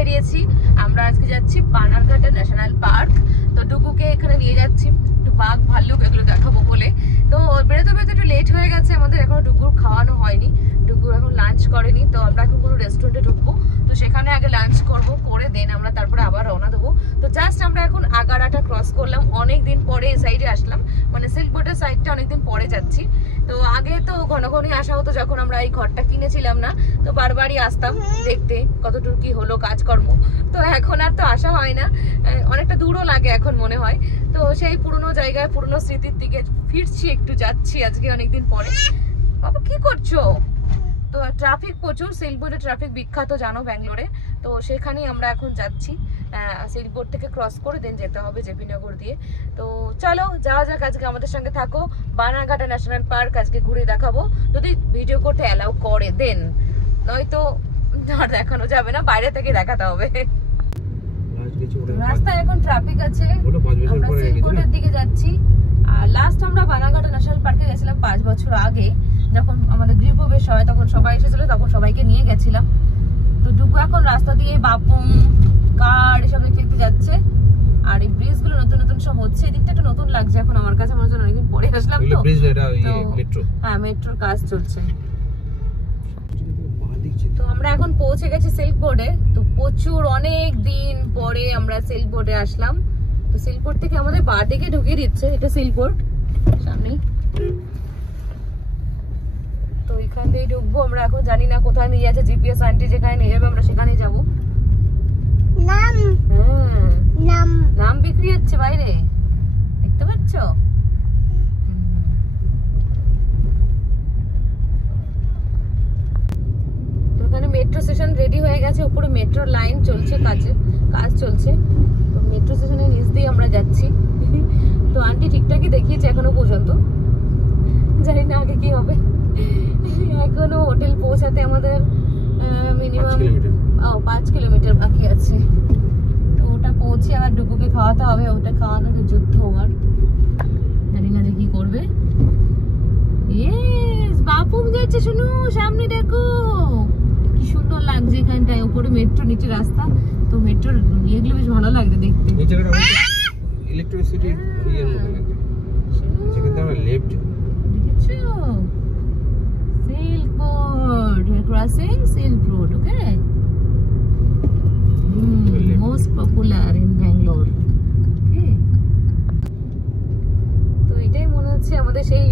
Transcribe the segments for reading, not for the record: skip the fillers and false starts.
বেরিয়েছি। আমরা আজকে যাচ্ছি বানারঘাটা ন্যাশনাল পার্ক। তো ডুগুকে এখানে নিয়ে যাচ্ছি একটু বাঘ ভাল্লুক এগুলো দেখাবো বলে। তো বেরোতে বেরোতে একটু লেট হয়ে গেছে আমাদের, এখনো ডুগুর খাওয়ানো হয়নি, ডুগুর এখন লাঞ্চ করেনি। তো আমরা এখন কোনো রেস্টুরেন্টে ঢুকবো, তো সেখানে আগে লাঞ্চ করবো, করে দেন আমরা তারপরে আবার রওনা দেবো। তো জাস্ট আমরা এখন আগারাটা ক্রস করলাম, অনেকদিন পরে এই সাইডে আসলাম, মানে সিল্ক বোর্ডের সাইডটা অনেকদিন পরে যাচ্ছি। তো আগে তো ঘন ঘনই আসা হতো যখন আমরা এই ঘরটা কিনেছিলাম না, তো বারবারই আসতাম দেখতে কতটুকু কি হলো কাজকর্ম। তো এখন আর তো আসা হয় না, অনেকটা দূরও লাগে এখন মনে হয়। তো সেই পুরনো জায়গায় পুরনো স্মৃতির দিকে ফিরছি, একটু যাচ্ছি আজকে অনেকদিন পরে। বাবা কি করছো? তো ট্রাফিক প্রচুর, সিল্কবোর্ডে ট্রাফিক বিখ্যাত জানো ব্যাঙ্গালোরে। তো সেখানেই আমরা এখন যাচ্ছি, সিল্কবোর্ড থেকে ক্রস করে দেন যেতে হবে জেপি নগর দিয়ে। তো চলো যাওয়া যাক, আজকে আমাদের সঙ্গে থাকো। বানারঘাটা ন্যাশনাল পার্ক আজকে ঘুরে দেখাবো, যদি ভিডিও করতে অ্যালাউ করে দেন, নয়তো আর দেখানো যাবে না, বাইরে থেকে দেখাতে হবে। রাস্তায় এখন ট্রাফিক আছে, আমরা সিল্কবোর্ডের দিকে যাচ্ছি। আর লাস্ট আমরা বানারঘাটা ন্যাশনাল পার্কে গেছিলাম 5 বছর আগে, যখন আমাদের গৃহপ্রবেশ হয়, তখন সবাই এসেছিল, তখন সবাইকে নিয়ে গেছিলাম। তো ডুগু এখন রাস্তা দিয়ে বাপুম কার এসব দেখতে যাচ্ছে। আর এই ব্রিজ গুলো নতুন নতুন সব হচ্ছে, এদিকটা একটু নতুন লাগছে এখন আমার কাছে, মনে হচ্ছে অনেকদিন পরে আসলাম। তো হ্যাঁ, মেট্রোর কাজ চলছে। তো আমরা এখন পৌঁছে গেছি সিল্কবোর্ডে। তো প্রচুর অনেক দিন পরে আমরা সিল্কবোর্ডে আসলাম। তো সিল্কবোর্ড থেকে আমাদের বাঁ দিকে ঢুকিয়ে দিচ্ছে, এটা সিল্কবোর্ড সামনেই। তো এখান দিয়ে ঢুকবো আমরা, এখন জানি না কোথায় নিয়ে যাচ্ছে, জিপিএস আন্টি যেখানে নিয়ে যাবে আমরা সেখানেই যাবো। নাম বিক্রি হচ্ছে বাইরে, দেখতে পাচ্ছ? তো এখানে মেট্রো স্টেশন রেডি হয়ে গেছে, উপরে মেট্রো লাইন চলছে, কাজ চলছে। তো মেট্রো স্টেশনের নিচ দিয়ে আমরা যাচ্ছি। তো আন্টি ঠিকঠাকই দেখিয়েছে এখনো পর্যন্ত, জানি না আগে কি হবে। এখনো হোটেল পৌঁছাতে আমাদের মিনিমাম 5 কিলোমিটার বাকি আছে। তো ওটা পৌঁছে আবার ডুগুকে খাওয়াতে হবে, ওটা খাওয়ানোর যুদ্ধ আমার, জানি না যে কি করবে। বাপুম যাচ্ছে, শুনো সামনে দেখো কি সুন্দর লাগছে এখানটায়, উপরে মেট্রো নিচে রাস্তা। তো মেট্রোর ইয়েগুলো বেশ ভালো লাগছে দেখতে। ইলেকট্রিসিটি ইয়ের মতো লাগে, যেখানে আমরা লেফট দেখছো Silk Road, we're crossing Silk Road, okay? Most popular in Bangalore. Okay. তো এটাই মনে হচ্ছে আমাদের সেই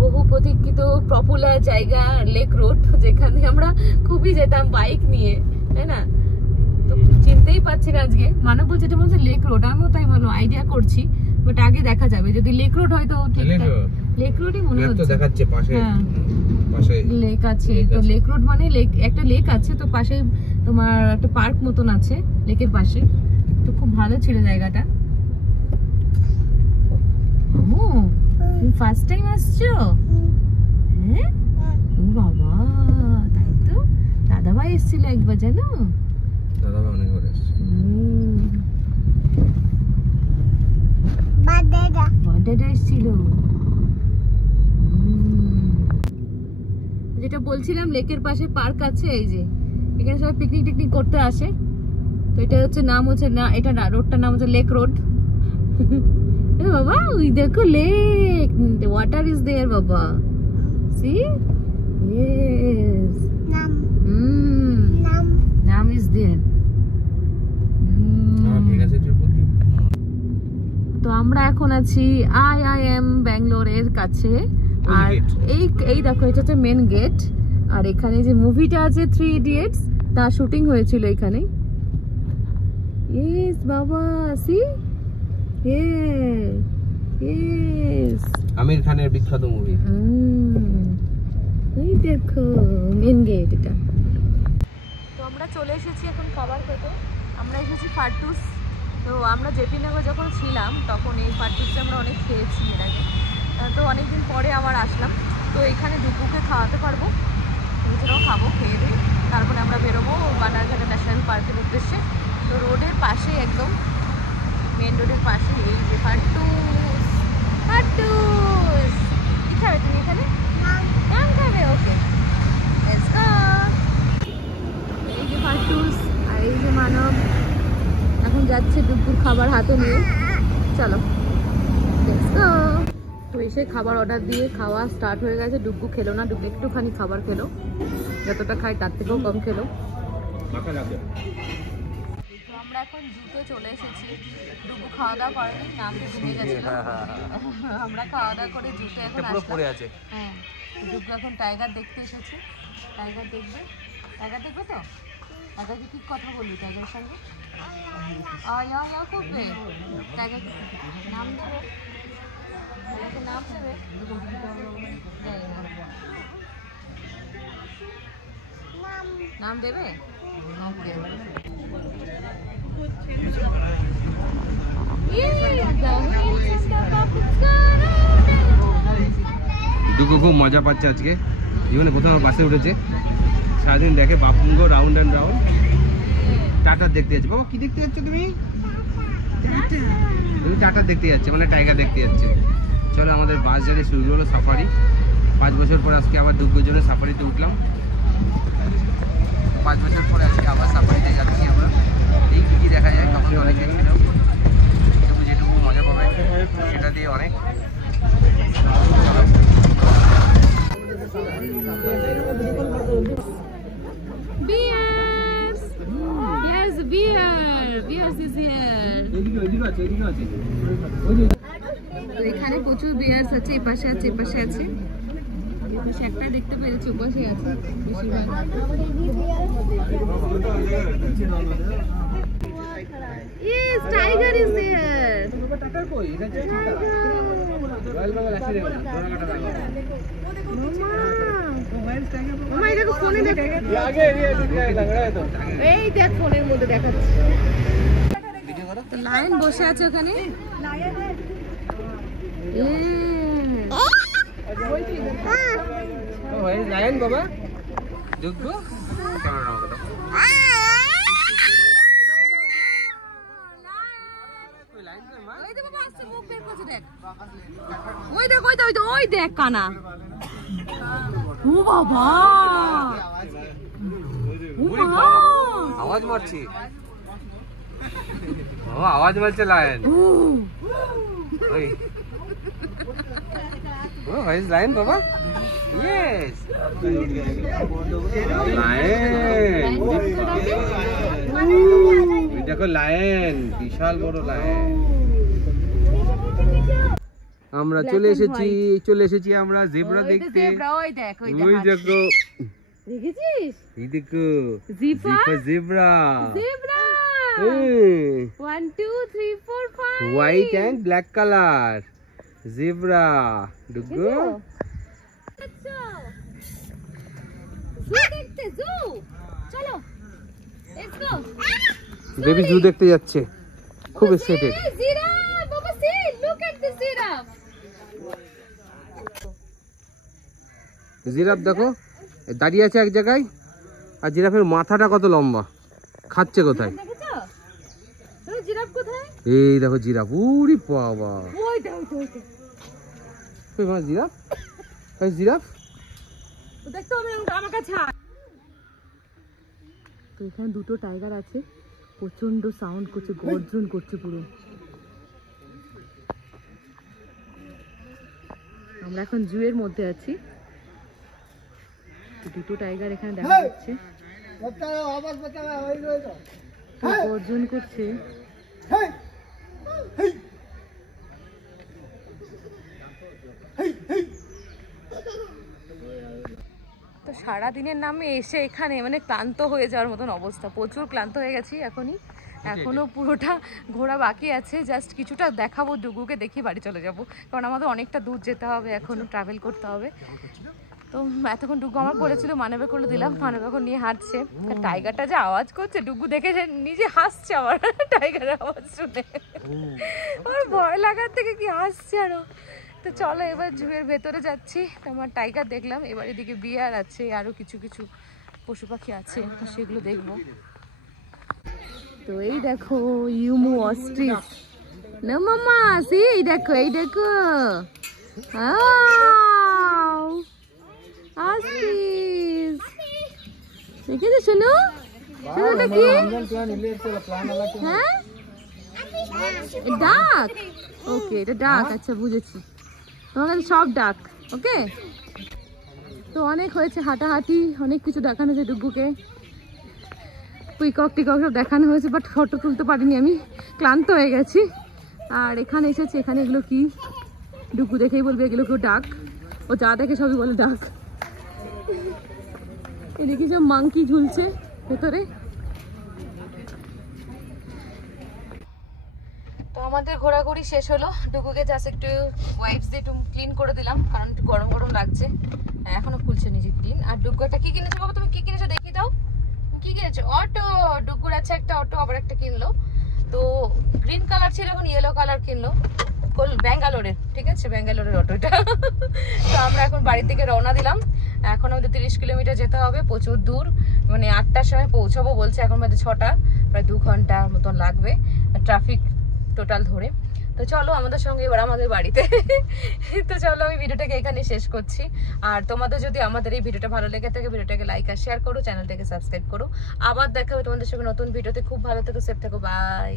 বহু প্রতীক্ষিত পপুলার জায়গা লেক রোড, যেখানে আমরা খুবই যেতাম বাইক নিয়ে, তাই না? তো চিনতেই পারছি না আজকে, মানে বলছে এটা মনে হচ্ছে লেক রোড, আমিও তাই ভালো আইডিয়া করছি, বাট আগে দেখা যাবে যদি লেক রোড হয়। তো ঠিক লেক রোডই মনে হচ্ছে, দেখাচ্ছে পাশে লেক আছে। তো লেক রোড মানে লেক, একটা লেক আছে, তো পাশে তোমার একটা পার্ক মতন আছে লেকের পাশে। তো খুব ভালো ছিল জায়গাটা। তুমি ফার্স্ট টাইম আসছো? হ্যাঁ, ও বাবা, তাই তো দাদা ভাই এসেছিল একবার, জানো? দাদা ভাই অনেকবার এসেছে। বার্থডে এসেছিল। যেটা বলছিলাম, লেকের পাশে পার্ক আছে, এই যে এখানে সবাই পিকনিক টিকনিক করতে আসে। তো এটা হচ্ছে নাম হচ্ছে না, এটা না, রোডটার নাম হচ্ছে লেক রোড। বাবা ওই দেখো লেক, ওয়াটার ইজ দেয়ার বাবা, সি ইয়েস, নাম ইজ দেয়ার। তো আমরা এখন আছি IIM ব্যাঙ্গালোরের কাছে। আর এই দেখো, এটা হচ্ছে মেন গেট। আর এখানে যে মুভিটা আছে 3 ইডিয়টস, তার শুটিং হয়েছিল এখানে। ইয়েস বাবা, সি ইয়েস, আমির খানের বিখ্যাত মুভি। এই দেখো মেন গেট এটা। তো আমরা চলে এসেছি এখন খাবার খেতে। আমরা এসেছি ফার্টুস। তো আমরা জেপি নগর যখন ছিলাম তখন এই ফার্টুসে আমরা অনেক খেয়েছি এর আগে। তো অনেকদিন পরে আবার আসলাম। তো এখানে ডুগুকে খাওয়াতে পারবো, নিজেরাও খাবো, খেয়ে দিই, তারপরে আমরা বেরোবো বানারঘাটা ন্যাশনাল পার্কের উদ্দেশ্যে। তো রোডের পাশে, একদম মেন রোডের পাশে এই যে ফার্টুস। কি খাবে তুমি এখানে? নাম খাবে? ওকে, লেটস গো। এই যে ফার্টুস, আর এই যে মা মানব এখন যাচ্ছে ডুগুর খাবার হাতে নিয়ে। চলো তো এসে খাবার অর্ডার দিয়ে খাওয়া স্টার্ট হয়ে গেছে। ডুগু খেলো না, ডুগু একটুখানি খাবার খেলো, যতটা খাই তার থেকেও কম খেলো। আমরা এখন জুতে চলে এসেছি। ডুগু খাওয়া দাওয়া করেনি, না খেয়ে ঘুমিয়ে গেছিল। আমরা খাওয়া দাওয়া করে জুতে এখন আসলাম। হ্যাঁ, ডুগু এখন টাইগার দেখতে এসেছে। টাইগার দেখবে, টাইগার দেখবে তো। টাইগারকে কি কথা বলবি টাইগারের সঙ্গে? আয়া করবে টাইগার, নাম দেবে, নাম দেবে, নাম দেবে। ডুগু খুব মজা পাচ্ছে আজকে, জীবনে প্রথম বাসে উঠেছে। সারাদিন দেখে বাপুঙ্গো রাউন্ড অ্যান্ড রাউন্ড। টাটা দেখতে যাচ্ছে। বাবা কি দেখতে যাচ্ছ তুমি? তুমি টাটা দেখতে যাচ্ছে, মানে টাইগার দেখতে যাচ্ছে। চলো আমাদের বাস জার্নি শুরু হলো, সাফারি। 5 বছর পর আজকে আবার ডুগুর জন্য সাফারিতে উঠলাম। 5 বছর পরে আজকে আবার সাফারিতে যাচ্ছি আমরা। এই কী কী দেখা যায়, তখন তো অনেক ছিল, যেটুকু মজা পাবে সেটা দিয়ে অনেক। Bears! Yes, bear! Bears is here. তো এখানে প্রচুর বিয়ার্স আছে, এপাশে আছে, এপাশে আছে। এপাশে একটা দেখতে পেরেছি, ওপাশে আছে বেশিরভাগ। Yes, tiger is there. মামা এটা তো ফোনে দেখে, এই দেখ ফোনের মধ্যে দেখাচ্ছে। তো লায়ন বসে আছে ওখানে। লায়ন বাবা যোগ্য ওই দেখ কানা। ও বাবা, আওয়াজ মারছি, আওয়াজ মারছে লায়ন। ওই লায়ন বাবা, ইয়েস লায়ন। দেখো লায়ন, বিশাল বড় লায়ন। আমরা চলে এসেছি আমরা জেব্রা দেখতে। ওই দেখো দেখেছিস, এই দেখো zebra. 1 2 3 4 5 white and black colour zebra. ডুগু চলো বেবি জু দেখতে যাচ্ছে, খুব এক্সাইটেড। জিরাফ দেখো দাঁড়িয়ে আছে এক জায়গায়, আর জিরাফের মাথাটা কত লম্বা, খাচ্ছে কোথায়? এই দেখো জিরাফ, উরি বাবা, জিরাফ জিরাফ। তো এখানে দুটো টাইগার আছে, প্রচন্ড সাউন্ড করছে, গর্জন করছে পুরো। আমরা এখন জুয়ের মধ্যে আছি, দুটো টাইগার এখানে দেখা যাচ্ছে, গর্জন করছে। তো সারাদিনের নামে এসে এখানে মানে ক্লান্ত হয়ে যাওয়ার মতন অবস্থা, প্রচুর ক্লান্ত হয়ে গেছি এখনো পুরোটা ঘোরা বাকি আছে। জাস্ট কিছুটা দেখাবো, ডুগুকে দেখি বাড়ি চলে যাব, কারণ আমাদের অনেকটা দূর যেতে হবে, এখনো ট্রাভেল করতে হবে। তো এতক্ষণ ডুগু আমার বলেছিল মানবে করে দিলাম, মানবে এখন নিয়ে হাঁটছে। টাইগারটা যে আওয়াজ করছে, ডুগু দেখে নিজে হাসছে আবার টাইগারের আওয়াজ শুনে, আমার ভয় লাগার থেকে কি হাসছে আরো। তো চলো এবার জুয়ের ভেতরে যাচ্ছি। আমার টাইগার দেখলাম, এবার এদিকে বিয়ার আছে, আরো কিছু কিছু পশু পাখি আছে, তো সেগুলো দেখবো। তো এই দেখো ইউমু অস্ট্রিচ না মামা, এই দেখো অস্ট্রিচ দেখেছো, শোনো এটা কি হ্যাঁ ডাক ওকে এটা ডাক আচ্ছা বুঝেছি তোমার কাছে সব ডাক ওকে তো অনেক হয়েছে হাঁটাহাঁটি অনেক কিছু দেখানো হয়েছে ডুগুকে পিকক টিকক সব দেখানো হয়েছে বাট ফটো তুলতে পারিনি আমি ক্লান্ত হয়ে গেছি আর এখানে এসেছি এখানে এগুলো কি ডুগু দেখেই বলবে এগুলো কেউ ডাক ও যা দেখে সবই বলে ডাক এদিকে সব মাংকি ঝুলছে ভেতরে তো আমাদের ঘোরাঘুরি শেষ হলো ডুগুকে জাস্ট একটু ওয়াইপস দিয়ে একটু ক্লিন করে দিলাম কারণ একটু গরম গরম লাগছে এখনো খুলছে নিজে ক্লিন আর ডুগুটা কি কিনেছো বাবা তুমি কি কিনেছো দেখি দাও কি কিনেছো অটো ডুগুর আছে একটা অটো আবার একটা কিনলো তো গ্রিন কালার ছিল এখন ইয়েলো কালার কিনলো ব্যাঙ্গালোরের ঠিক আছে ব্যাঙ্গালোরের অটোটা তো আমরা এখন বাড়ির দিকে রওনা দিলাম এখন আমাদের 30 কিলোমিটার যেতে হবে প্রচুর দূর মানে 8টার সময় পৌঁছাবো বলছে এখন বাজে 6টা প্রায় 2 ঘন্টা মতন লাগবে ট্রাফিক টোটাল ধরে তো চলো আমাদের সঙ্গে এবার আমাদের বাড়িতে তো চলো আমি ভিডিওটাকে এখানে শেষ করছি আর তোমাদের যদি আমাদের এই ভিডিওটা ভালো লেগে থাকে ভিডিওটাকে লাইক আর শেয়ার করো চ্যানেলটাকে সাবস্ক্রাইব করো আবার দেখা হবে তোমাদের সঙ্গে নতুন ভিডিওতে খুব ভালো থেকো সেফ থেকো বাই